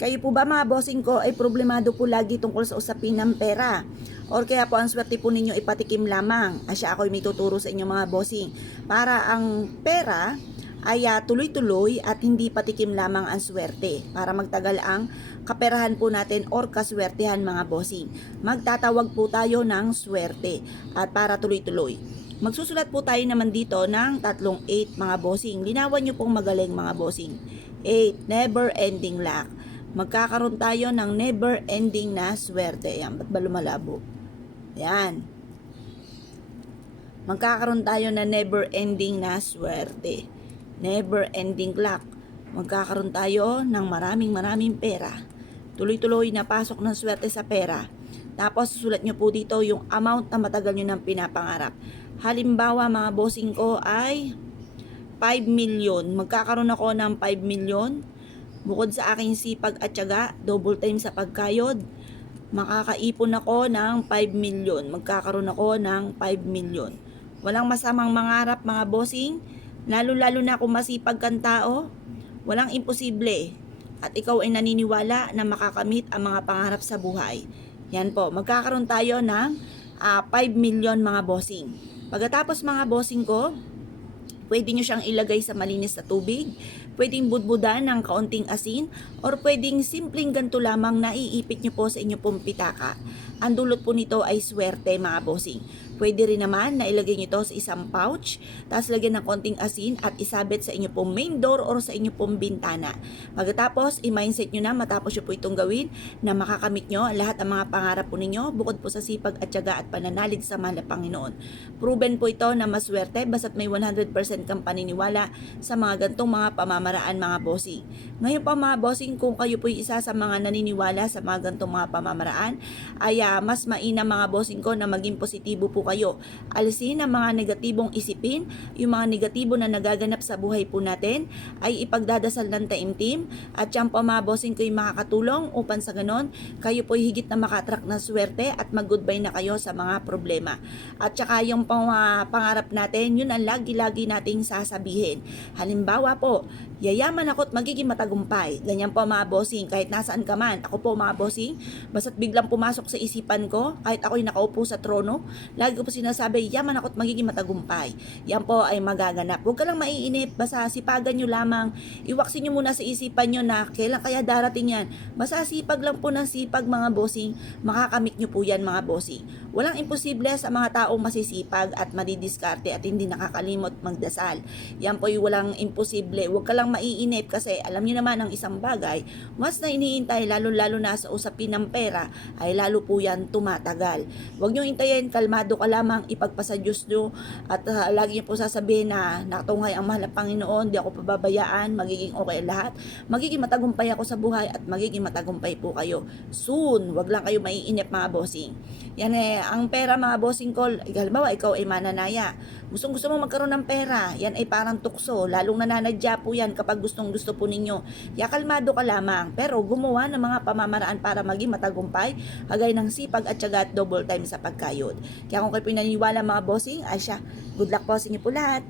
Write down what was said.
Kayo po ba mga bossing ko ay problemado po lagi tungkol sa usapin ng pera? Or kaya po ang swerte po ninyo ipatikim lamang? Asya ako'y may tuturo sa inyo mga bossing. Para ang pera ay tuloy-tuloy at hindi patikim lamang ang swerte. Para magtagal ang kaperahan po natin or kaswertehan mga bossing. Magtatawag po tayo ng swerte at para tuloy-tuloy. Magsusulat po tayo naman dito ng tatlong 8 mga bossing. Linawan nyo pong magaling mga bossing. 8, never ending luck. Magkakaroon tayo ng never ending na swerte. Yan, ba't ba lumalabo? Yan. Magkakaroon tayo na never ending na swerte. Never ending luck. Magkakaroon tayo ng maraming pera. Tuloy-tuloy na pasok ng swerte sa pera. Tapos susulat nyo po dito yung amount na matagal nyo ng pinapangarap. Halimbawa mga bossing ko ay 5 million. Magkakaroon ako ng 5 million. Bukod sa aking sipag at tiyaga, double time sa pagkayod, makakaipon ako ng 5 million. Magkakaroon ako ng 5 million. Walang masamang mangarap mga bossing, lalo-lalo na kung masipag kang tao, walang imposible. At ikaw ay naniniwala na makakamit ang mga pangarap sa buhay. Yan po, magkakaroon tayo ng 5 million mga bossing. Pagkatapos mga bossing ko, pwede nyo siyang ilagay sa malinis na tubig, pwedeng budbudan ng kaunting asin, or pwedeng simpleng ganito lamang na iipit nyo po sa inyo pong pitaka. Ang dulot po nito ay swerte mga bossing. Pwede rin naman na ilagay nyo ito sa isang pouch, tapos lagyan ng konting asin at isabit sa inyo pong main door or sa inyo pong bintana. Pagkatapos, i-mindset nyo na matapos nyo po itong gawin na makakamit nyo lahat ang mga pangarap po ninyo bukod po sa sipag at tiyaga at pananalig sa mahal na Panginoon. Proven po ito na maswerte basta't may 100% kang paniniwala sa mga gantong mga pamamaraan mga bossing. Ngayon pa mga bossing, kung kayo po isa sa mga naniniwala sa mga gantong mga pamamaraan, ay mas mainam mga bossing ko na maging positibo po kayo. Alisin ang mga negatibong isipin, yung mga negatibo na nagaganap sa buhay po natin ay ipagdadasal ng taimtim at yan po mga bossing ko yung makakatulong upang sa ganon kayo po higit na makatrak na swerte at mag-goodbye na kayo sa mga problema. At saka yung pangarap natin, yun ang lagi-lagi nating sasabihin. Halimbawa po, yayaman ako at magiging matagumpay. Ganyan po mga bossing, kahit nasaan ka man. Ako po mga bossing, basta't biglang pumasok sa isipan ko, kahit ako'y nakaupo sa trono, lagi ko po sinasabi, yaman ako at magiging matagumpay. Yan po ay magaganap. Huwag ka lang maiinip, basta sipagan nyo lamang, iwaksin nyo muna sa isipan nyo na kailan kaya darating yan. Basta sipag lang po ng sipag mga bossing, makakamit nyo po yan mga bossing. Walang imposible sa mga taong masisipag at madidiskarte at hindi nakakalimot magdasal. Yan po yung walang imposible. Huwag ka lang maiinip kasi alam niyo naman ang isang bagay, mas na iniintay lalo-lalo na sa usapin ng pera ay lalo po yan tumatagal. Huwag niyo hintayin, kalmado ka lamang, ipagpasa Diyos niyo at lagi niyo po sasabihin na nakatunghay ang mahal na Panginoon, di ako pababayaan, magiging okay lahat, magiging matagumpay ako sa buhay at magiging matagumpay po kayo. Soon, huwag lang kayo maiinip mga bossing. Yan ang pera mga bossing ko, halimbawa ikaw ay mananaya, gusto mo magkaroon ng pera, yan ay parang tukso, lalong nananadya po yan kapag gusto po ninyo. Kaya kalmado ka lamang, pero gumawa ng mga pamamaraan para maging matagumpay, kagaya ng sipag at tiyaga at double time sa pagkayod. Kaya kung kayo pinaniniwala mga bossing, ay siya, good luck po sa inyo po lahat.